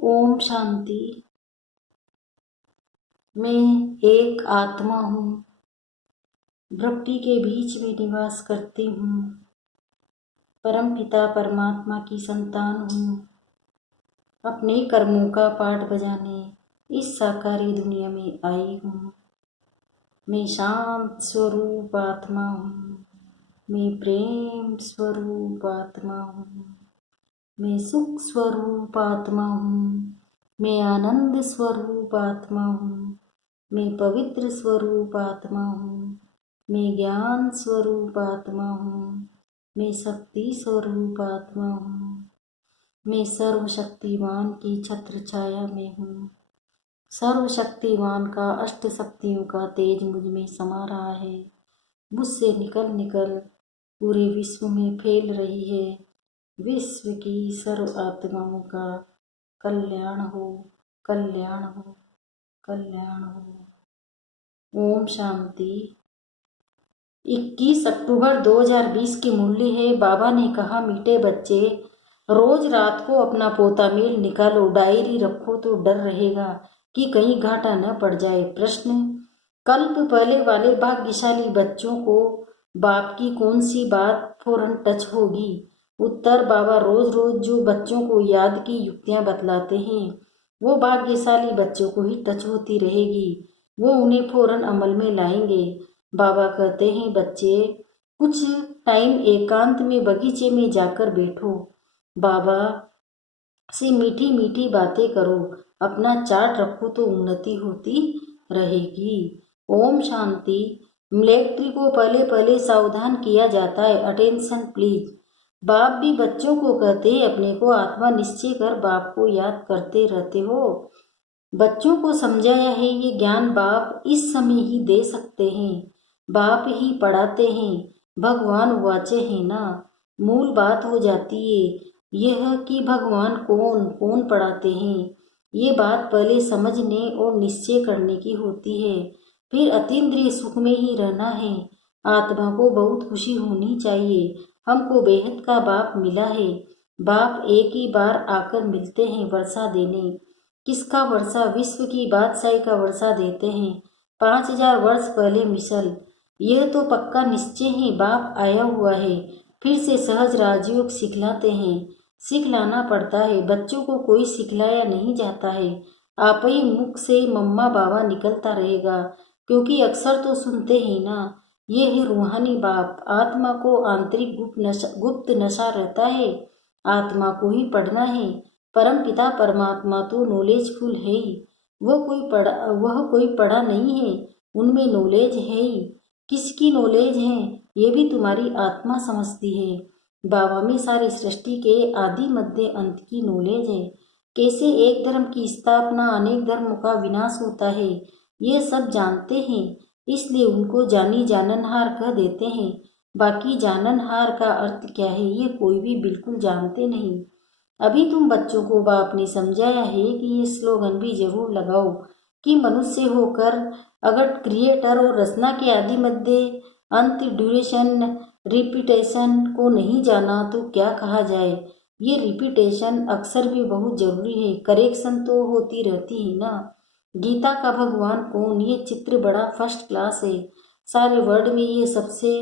ओम शांति। मैं एक आत्मा हूँ, वृत्ति के बीच में निवास करती हूँ, परमपिता परमात्मा की संतान हूँ। अपने कर्मों का पाठ बजाने इस साकारी दुनिया में आई हूँ। मैं शांत स्वरूप आत्मा हूँ, मैं प्रेम स्वरूप आत्मा हूँ, मैं सुख स्वरूप आत्मा हूँ, मैं आनंद स्वरूप आत्मा हूँ, मैं पवित्र स्वरूप आत्मा हूँ, मैं ज्ञान स्वरूप आत्मा हूँ, मैं शक्ति स्वरूप आत्मा हूँ, मैं सर्वशक्तिमान की छत्र छाया में हूँ। सर्वशक्तिमान का अष्ट शक्तियों का तेज मुझ में समा रहा है, मुझसे निकल निकल पूरे विश्व में फैल रही है। विश्व की सर्व आत्माओं का कल्याण हो, कल्याण हो, कल्याण हो। ओम शांति। 21 अक्टूबर 2020 की मुरली है। बाबा ने कहा, मीठे बच्चे, रोज रात को अपना पोता मेल निकालो, डायरी रखो तो डर रहेगा कि कहीं घाटा न पड़ जाए। प्रश्न, कल्प पहले वाले भाग्यशाली बच्चों को बाप की कौन सी बात फौरन टच होगी? उत्तर, बाबा रोज रोज जो बच्चों को याद की युक्तियां बतलाते हैं वो भाग्यशाली बच्चों को ही टच होती रहेगी, वो उन्हें फौरन अमल में लाएंगे। बाबा कहते हैं, बच्चे कुछ टाइम एकांत में बगीचे में जाकर बैठो, बाबा से मीठी मीठी बातें करो, अपना चार्ट रखो तो उन्नति होती रहेगी। ओम शांति। मिलिट्री को पहले पहले सावधान किया जाता है, अटेंशन प्लीज। बाप भी बच्चों को कहते हैं, अपने को आत्मा निश्चय कर बाप को याद करते रहते हो। बच्चों को समझाया है, ये ज्ञान बाप इस समय ही दे सकते हैं, बाप ही पढ़ाते हैं, भगवान वाचे हैं ना। मूल बात हो जाती है यह कि भगवान कौन कौन पढ़ाते हैं, ये बात पहले समझने और निश्चय करने की होती है। फिर अतीन्द्रिय सुख में ही रहना है। आत्मा को बहुत खुशी होनी चाहिए, हमको बेहद का बाप मिला है। बाप एक ही बार आकर मिलते हैं वर्षा देने। किसका वर्षा? विश्व की बादशाही का वर्षा देते हैं। 5000 वर्ष पहले मिसल। यह तो पक्का निश्चय ही बाप आया हुआ है, फिर से सहज राजयोग सिखलाते हैं। सिखलाना पड़ता है, बच्चों को कोई सिखलाया नहीं जाता है, आप ही मुख से मम्मा बाबा निकलता रहेगा, क्योंकि अक्सर तो सुनते ही ना। ये है रूहानी बाप। आत्मा को आंतरिक गुप्त नशा रहता है, आत्मा को ही पढ़ना है। परम पिता परमात्मा तो नॉलेजफुल है ही, वह कोई पढ़ा नहीं है, उनमें नॉलेज है ही। किसकी नॉलेज है? ये भी तुम्हारी आत्मा समझती है। बाबा में सारी सृष्टि के आदि मध्य अंत की नॉलेज है। कैसे एक धर्म की स्थापना, अनेक धर्मों का विनाश होता है, ये सब जानते हैं, इसलिए उनको जानी जाननहार कह देते हैं। बाकी जाननहार का अर्थ क्या है ये कोई भी बिल्कुल जानते नहीं। अभी तुम बच्चों को बाप ने समझाया है कि ये स्लोगन भी जरूर लगाओ कि मनुष्य होकर अगर क्रिएटर और रचना के आदि मध्य अंत, ड्यूरेशन, रिपीटेशन को नहीं जाना तो क्या कहा जाए। ये रिपीटेशन अक्सर भी बहुत जरूरी है, करेक्शन तो होती रहती है ना। गीता का भगवान कौन? ये चित्र बड़ा फर्स्ट क्लास है, सारे वर्ड में ये सबसे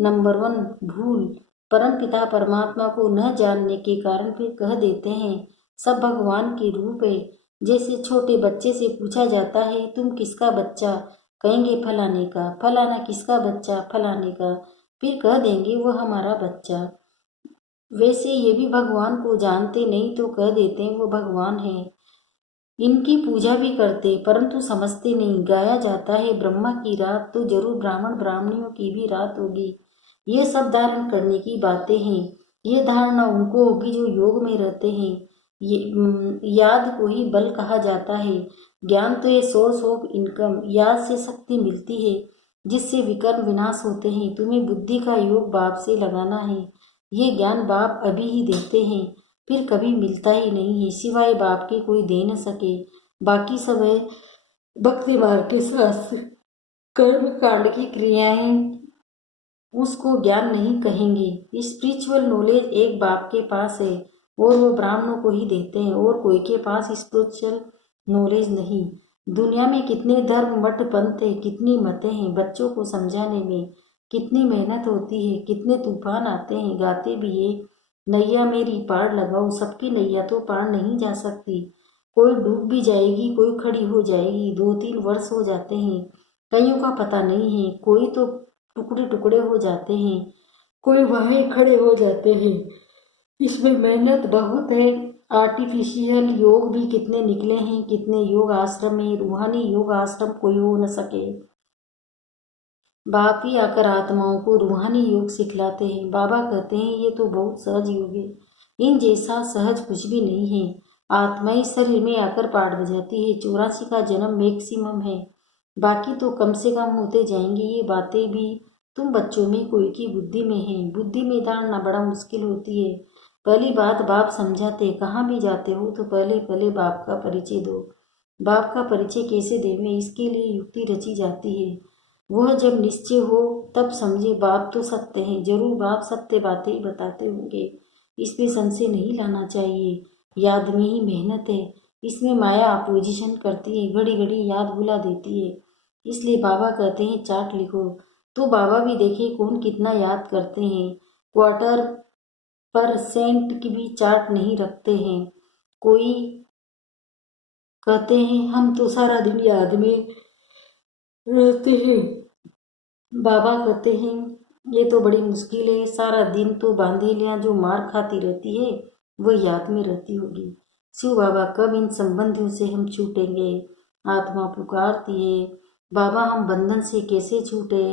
नंबर 1 भूल। परम पिता परमात्मा को न जानने के कारण फिर कह देते हैं सब भगवान के रूप है। जैसे छोटे बच्चे से पूछा जाता है, तुम किसका बच्चा? कहेंगे फलाने का। फलाना किसका बच्चा? फलाने का। फिर कह देंगे वो हमारा बच्चा। वैसे ये भी भगवान को जानते नहीं तो कह देते हैं वो भगवान है। इनकी पूजा भी करते परंतु समझते नहीं। गाया जाता है ब्रह्मा की रात तो जरूर ब्राह्मण ब्राह्मणियों की भी रात होगी। ये सब धारण करने की बातें हैं। ये धारणा उनको होगी जो योग में रहते हैं। याद को ही बल कहा जाता है। ज्ञान तो ये सोर्स ऑफ इनकम, याद से शक्ति मिलती है जिससे विकर्म विनाश होते हैं। तुम्हें बुद्धि का योग बाप से लगाना है, ये ज्ञान बाप अभी ही देते हैं, फिर कभी मिलता ही नहीं है, सिवाय बाप के कोई दे न सके। बाकी सब है भक्ति मार्ग के शास्त्र, कर्म कांड की क्रियाएं, उसको ज्ञान नहीं कहेंगे। स्पिरिचुअल नॉलेज एक बाप के पास है, और वो ब्राह्मणों को ही देते हैं और कोई के पास स्पिरिचुअल नॉलेज नहीं। दुनिया में कितने धर्म मठ पंथ है, कितनी मतें हैं, बच्चों को समझाने में कितनी मेहनत होती है, कितने तूफान आते हैं। गाते भी ये नैया मेरी पार लगाओ, सबकी नैया तो पार नहीं जा सकती। कोई डूब भी जाएगी, कोई खड़ी हो जाएगी। 2-3 वर्ष हो जाते हैं, कईयों का पता नहीं है। कोई तो टुकड़े टुकड़े हो जाते हैं, कोई वहीं खड़े हो जाते हैं। इसमें मेहनत बहुत है। आर्टिफिशियल योग भी कितने निकले हैं, कितने योग आश्रम है। रूहानी योग आश्रम कोई हो न सके। बाप ही आकर आत्माओं को रूहानी योग सिखलाते हैं। बाबा कहते हैं ये तो बहुत सहज योग है, इन जैसा सहज कुछ भी नहीं है। आत्मा ही शरीर में आकर पाठ बजाती है। 84 का जन्म मैक्सिमम है, बाकी तो कम से कम होते जाएंगे। ये बातें भी तुम बच्चों में कोई की बुद्धि में है। बुद्धि में धारणा बड़ा मुश्किल होती है। पहली बात बाप समझाते, कहाँ भी जाते हो तो पहले पहले बाप का परिचय दो। बाप का परिचय कैसे देवें, इसके लिए युक्ति रची जाती है। वह जब निश्चय हो तब समझे बाप तो सत्य हैं। जरूर बाप सत्य बातें ही बताते होंगे, इसमें संशय नहीं लाना चाहिए। याद में ही मेहनत है, इसमें माया अपोजिशन करती है, घड़ी घड़ी याद भुला देती है। इसलिए बाबा कहते हैं चार्ट लिखो, तो बाबा भी देखे कौन कितना याद करते हैं। क्वार्टर % की भी चार्ट नहीं रखते हैं। कोई कहते हैं हम तो सारा दिन याद में रहते हैं। बाबा कहते हैं ये तो बड़ी मुश्किल है, सारा दिन तो बांधेलियाँ जो मार खाती रहती है वह याद में रहती होगी। शिव बाबा कब इन संबंधियों से हम छूटेंगे। आत्मा पुकारती है, बाबा हम बंधन से कैसे छूटे।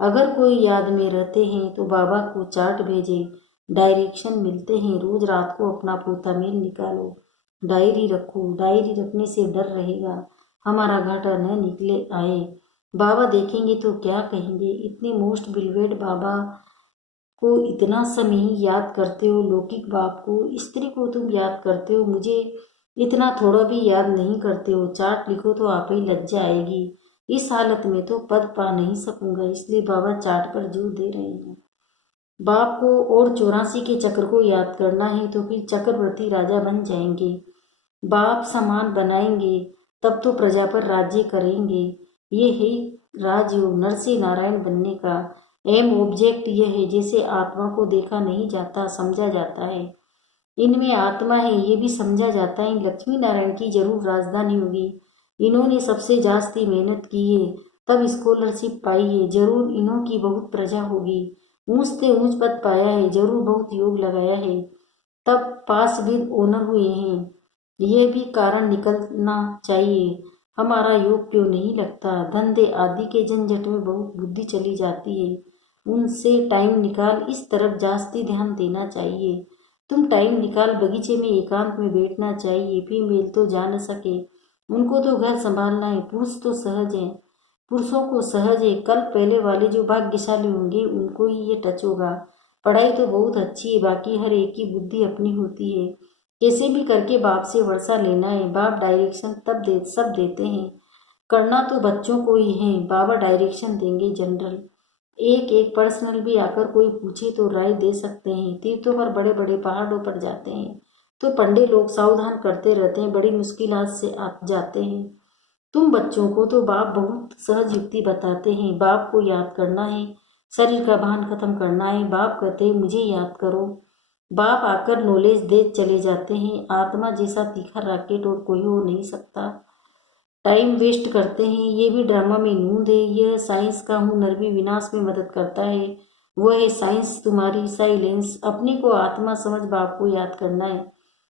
अगर कोई याद में रहते हैं तो बाबा को चार्ट भेजे, डायरेक्शन मिलते हैं। रोज रात को अपना पोता मेल निकालो, डायरी रखो। डायरी रखने से डर रहेगा हमारा घाटा न निकले आए। बाबा देखेंगे तो क्या कहेंगे, इतने मोस्ट बिलवेड बाबा को इतना समय ही याद करते हो। लौकिक बाप को, स्त्री को तुम याद करते हो, मुझे इतना थोड़ा भी याद नहीं करते हो। चार्ट लिखो तो आप ही लज्जा आएगी। इस हालत में तो पद पा नहीं सकूंगा, इसलिए बाबा चार्ट पर जोर दे रहे हैं। बाप को और 84 के चक्र को याद करना है तो फिर चक्रवर्ती राजा बन जाएंगे। बाप समान बनाएंगे, तब तो प्रजा पर राज्य करेंगे। ये है राजयोग, नर से नारायण बनने का एम ऑब्जेक्ट यह है। जैसे आत्मा को देखा नहीं जाता, समझा जाता है। इनमें आत्मा है ये भी समझा जाता है। लक्ष्मी नारायण की जरूर राजधानी होगी। इन्होंने सबसे जास्ती मेहनत की है, तब स्कॉलरशिप पाई है। जरूर इन्हों की बहुत प्रजा होगी। ऊंच से ऊंच पद पाया है, जरूर बहुत योग लगाया है, तब पास विद ओनर हुए हैं। ये भी कारण निकलना चाहिए, हमारा योग क्यों नहीं लगता। धंधे आदि के झंझट में बहुत बुद्धि चली जाती है, उनसे टाइम निकाल इस तरफ जास्ती ध्यान देना चाहिए। तुम टाइम निकाल बगीचे में एकांत में बैठना चाहिए। फीमेल तो जा न सके, उनको तो घर संभालना है। पुरुष तो सहज है, पुरुषों को सहज है। कल पहले वाले जो भाग्यशाली होंगे उनको ही ये टच होगा। पढ़ाई तो बहुत अच्छी है, बाकी हर एक की बुद्धि अपनी होती है। कैसे भी करके बाप से वर्षा लेना है। बाप डायरेक्शन सब देते हैं, करना तो बच्चों को ही है। बाबा डायरेक्शन देंगे जनरल, एक एक पर्सनल भी आकर कोई पूछे तो राय दे सकते हैं। तीर्थों पर बड़े बड़े पहाड़ों पर जाते हैं तो पंडित लोग सावधान करते रहते हैं, बड़ी मुश्किलात से आप जाते हैं। तुम बच्चों को तो बाप बहुत सहज युक्ति बताते हैं। बाप को याद करना है, शरीर का भान खत्म करना है। बाप कहते हैं मुझे याद करो। बाप आकर नॉलेज दे चले जाते हैं। आत्मा जैसा तीखा रॉकेट और कोई हो नहीं सकता। टाइम वेस्ट करते हैं, ये भी ड्रामा में नूंद है। यह साइंस का हुनर भी विनाश में मदद करता है। वह है साइंस तुम्हारी साइलेंस। अपने को आत्मा समझ बाप को याद करना है।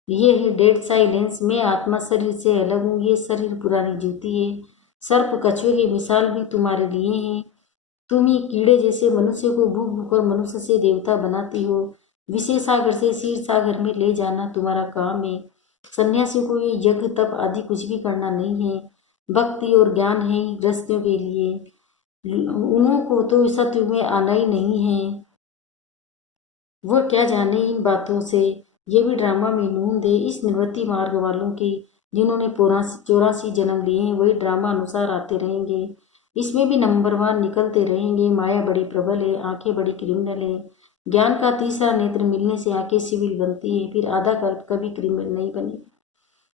ये है डेड साइलेंस। मैं आत्मा शरीर से अलग हूँ, ये शरीर पुरानी जूती है। सर्प कछुए की मिसाल भी तुम्हारे लिए हैं। तुम ही कीड़े जैसे मनुष्य को भूख भूख कर मनुष्य से देवता बनाती हो। विशेष सागर से क्षीर सागर में ले जाना तुम्हारा काम है। सन्यासी को ये यज्ञ तप आदि कुछ भी करना नहीं है। भक्ति और ज्ञान है गृहस्थियों के लिए, उन्हों को तो सतयुग में आना ही नहीं है। वह क्या जाने इन बातों से। ये भी ड्रामा में नूंद है इस निवृत्ति मार्ग वालों की, जिन्होंने 84 जन्म लिए हैं। वही ड्रामा अनुसार आते रहेंगे, इसमें भी नंबर 1 निकलते रहेंगे। माया बड़ी प्रबल है, आंखें बड़ी क्रिमिनल है। ज्ञान का तीसरा नेत्र मिलने से आंखें सिविल बनती है, फिर आधा कल्प कभी क्रिमिनल नहीं बने।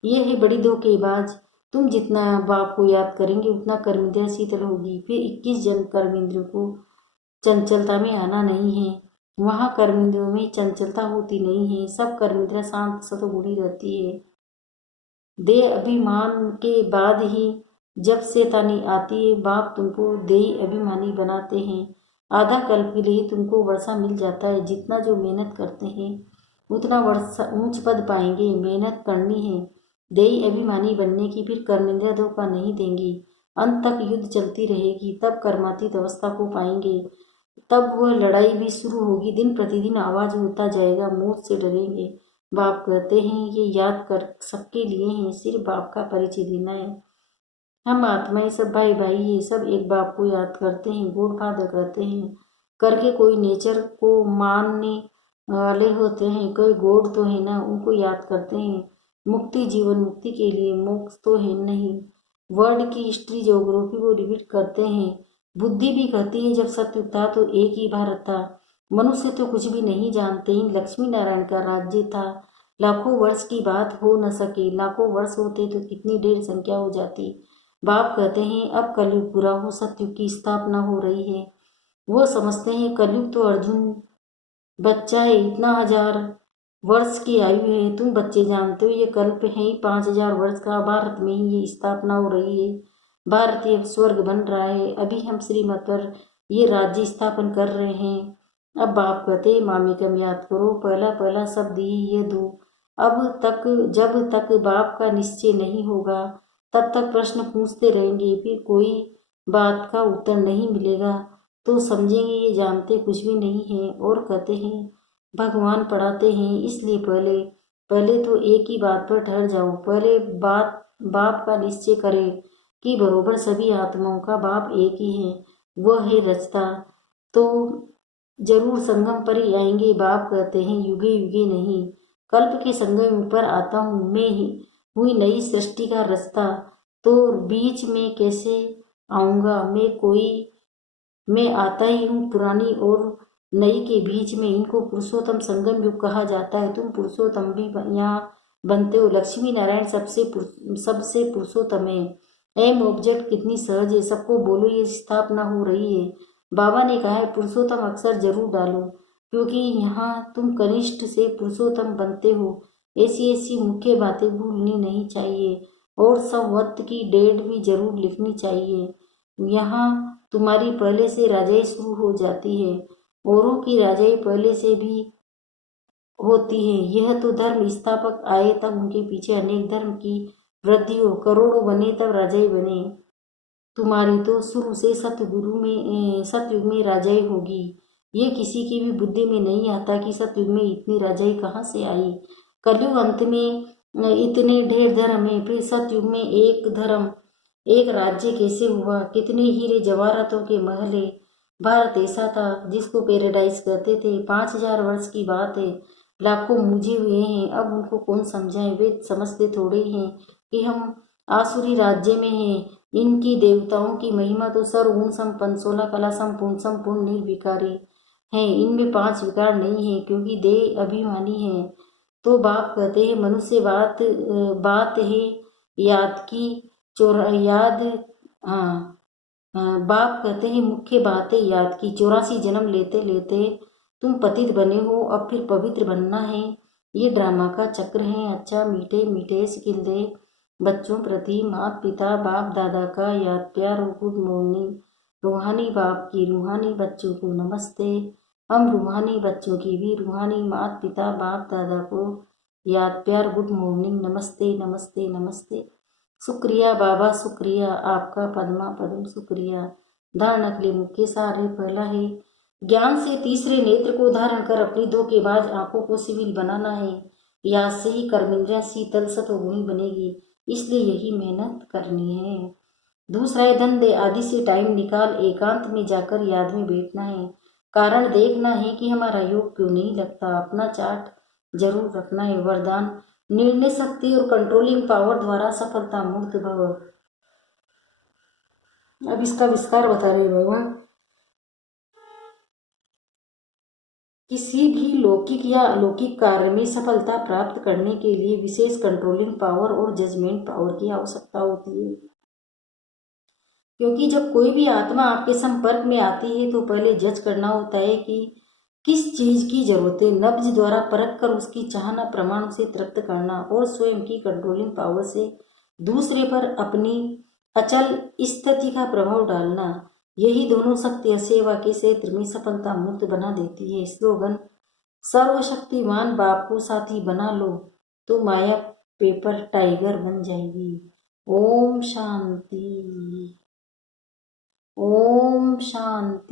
ये है बड़ी धोखेबाज। तुम जितना बाप को याद करेंगे उतना कर्मेंद्रिया शीतल होगी। फिर 21 जन्म कर्मेंद्रियों को चंचलता में आना नहीं है। वहाँ कर्मेंद्रियों में चंचलता होती नहीं है। सब कर्मेंद्रिया शांत सतोगुणी रहती है। देह अभिमान के बाद ही जब शैतानी आती है, बाप तुमको देह अभिमानी बनाते हैं। आधा कल्प के लिए तुमको वर्षा मिल जाता है। जितना जो मेहनत करते हैं उतना वर्षा ऊंच पद पाएंगे। मेहनत करनी है देही अभिमानी बनने की, फिर कर्मेंद्रिया धोखा नहीं देंगी। अंत तक युद्ध चलती रहेगी, तब कर्मातीत अवस्था को पाएंगे। तब वह लड़ाई भी शुरू होगी। दिन प्रतिदिन आवाज होता जाएगा, मौत से डरेंगे। बाप कहते हैं ये याद कर सबके लिए हैं, सिर्फ बाप का परिचय देना है। हम आत्माएं सब भाई भाई है, सब एक बाप को याद करते हैं, गॉड फादर कहते हैं। करके कोई नेचर को मानने वाले होते हैं, कोई गॉड तो है ना, उनको याद करते हैं। मुक्ति जीवन मुक्ति के लिए, मोक्ष तो है नहीं। वर्ड की हिस्ट्री ज्योग्राफी को रिपीट करते हैं। बुद्धि भी कहती है जब सत्य था तो एक ही भारत था। मनुष्य तो कुछ भी नहीं जानते। लक्ष्मी नारायण का राज्य था। लाखों वर्ष की बात हो न सके। लाखों वर्ष होते तो कितनी ढेर संख्या हो जाती। बाप कहते हैं अब कलयुग पूरा हो, सतयुग की स्थापना हो रही है। वो समझते हैं कलयुग तो अर्जुन बच्चा है, इतना 1000 वर्ष की आयु है। तुम बच्चे जानते हो ये कल्प है ही 5000 वर्ष का। भारत में ही ये स्थापना हो रही है। भारत ये स्वर्ग बन रहा है। अभी हम श्रीमत पर ये राज्य स्थापन कर रहे हैं। अब बाप कहते मामी कम याद करो, पहला पहला शब्द ही ये दो। अब तक जब तक बाप का निश्चय नहीं होगा तब तक प्रश्न पूछते रहेंगे, फिर कोई बात का उत्तर नहीं मिलेगा तो समझेंगे ये जानते कुछ भी नहीं है। और कहते हैं भगवान पढ़ाते हैं, इसलिए पहले पहले तो एक ही बात पर ठहर जाओ। पहले बाप का निश्चय करे कि बरोबर सभी आत्माओं का बाप एक ही है, वह है रचता। तो जरूर संगम पर ही आएंगे। बाप कहते हैं युगे युगे नहीं, कल्प के संगम पर आता हूँ मैं ही। हुई नई सृष्टि का रास्ता, तो बीच में कैसे आऊँगा मैं आता ही हूँ पुरानी और नई के बीच में। इनको पुरुषोत्तम संगम युग कहा जाता है। तुम पुरुषोत्तम भी यहाँ बनते हो। लक्ष्मी नारायण सबसे पुरुषोत्तम है। एम ऑब्जेक्ट कितनी सहज है, सबको बोलो ये स्थापना हो रही है। बाबा ने कहा है पुरुषोत्तम अक्षर जरूर डालो, क्योंकि यहाँ तुम कनिष्ठ से पुरुषोत्तम बनते हो। ऐसी ऐसी मुख्य बातें भूलनी नहीं चाहिए, और संवत की डेट भी जरूर लिखनी चाहिए। यहाँ तुम्हारी पहले से राजाई शुरू हो जाती है, औरों की राजाई पहले से भी होती है। यह तो धर्म स्थापक आए तब उनके पीछे अनेक धर्म की वृद्धि हो, करोड़ों बने तब राजाई बने। तुम्हारी तो शुरू से सतयुग में राजाई होगी। ये किसी की भी बुद्धि में नहीं आता कि सतयुग में इतनी राजाई कहाँ से आई। कलयुग अंत में इतने ढेर धर्म है, फिर सतयुग में एक धर्म एक राज्य कैसे हुआ। कितने हीरे जवाहरातों के महल है। भारत ऐसा था जिसको पैराडाइज कहते थे। 5000 वर्ष की बात है। लाखों मुझे हुए हैं, अब उनको कौन समझाए। वे समझते थोड़े ही हैं कि हम आसुरी राज्य में हैं। इनकी देवताओं की महिमा तो सर्वगुण संपन्न 16 कला संपूर्ण संपूर्ण निर्विकारी है। इनमें 5 विकार नहीं है, क्योंकि देह अभिमानी है। तो बाप कहते हैं मनुष्य बात है याद की चोरा याद। हाँ, बाप कहते हैं मुख्य बात है याद की। 84 जन्म लेते लेते तुम पतित बने हो, अब फिर पवित्र बनना है। ये ड्रामा का चक्र है। अच्छा मीठे मीठे सिखिल दे बच्चों प्रति माता पिता बाप दादा का याद प्यार और गुड मॉर्निंग। रूहानी बाप की रूहानी बच्चों को नमस्ते। हम रूहानी बच्चों की भी रूहानी माता पिता बाप दादा को याद प्यार गुड मॉर्निंग, नमस्ते नमस्ते नमस्ते। शुक्रिया बाबा, शुक्रिया आपका पद्मा पद्म शुक्रिया। धारणा के लिए मुख्य सार है। पहला है ज्ञान से तीसरे नेत्र को धारण कर अपनी धोखेबाज आंखों को सिविल बनाना है। याद से ही कर्मेंद्रियां शीतल सतोगुणी बनेगी, इसलिए यही मेहनत करनी है। दूसरा है धन दे आदि से टाइम निकाल एकांत में जाकर याद में बैठना है। कारण देखना है कि हमारा योग क्यों नहीं लगता। अपना चार्ट जरूर रखना है। वरदान निर्णय शक्ति और कंट्रोलिंग पावर द्वारा सफलता मुक्त भव। अब इसका विस्तार बता रहे भगवान। किसी भी लौकिक या अलौकिक कार्य में सफलता प्राप्त करने के लिए विशेष कंट्रोलिंग पावर और जजमेंट पावर की आवश्यकता होती है। क्योंकि जब कोई भी आत्मा आपके संपर्क में आती है तो पहले जज करना होता है कि किस चीज की जरूरत है। नब्ज द्वारा परख कर उसकी चाहना प्रमाण से तृप्त करना और स्वयं की कंट्रोलिंग पावर से दूसरे पर अपनी अचल स्थिति का प्रभाव डालना, यही दोनों शक्तियां सेवा के क्षेत्र में सफलता मुक्त बना देती है। स्लोगन: सर्वशक्तिमान बाप को साथी बना लो तो माया पेपर टाइगर बन जाएगी। ओम शांति। ओम शांति।